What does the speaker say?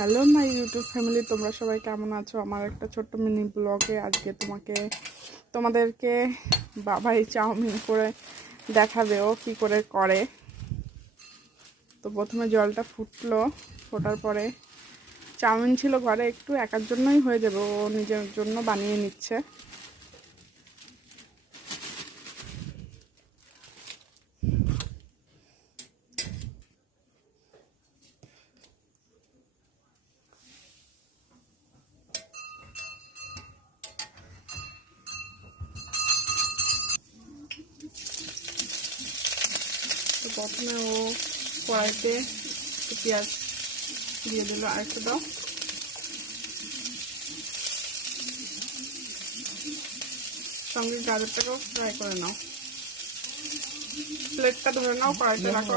Hello my YouTube family, তোমরা সবাই কেমন আছো? আমার একটা ছোট্ট মিনি ব্লগে আজকে তোমাদেরকে বাবাই চাউমিন করে দেখাবে ও কী করে করে। তো প্রথমে জলটা ফোটার পরে চাউমিন ছিল ঘরে, একটু একার জন্যই হয়ে যাবে, ও নিজের জন্য বানিয়ে নিচ্ছে। তো প্রথমে ও কড়াইতে পেঁয়াজ দিয়ে দিল, আরেকটু দাও, সঙ্গে গাজরটাকেও ফ্রাই করে নাও। প্লেটটা ধরে নাও, কড়াইতে রাখো।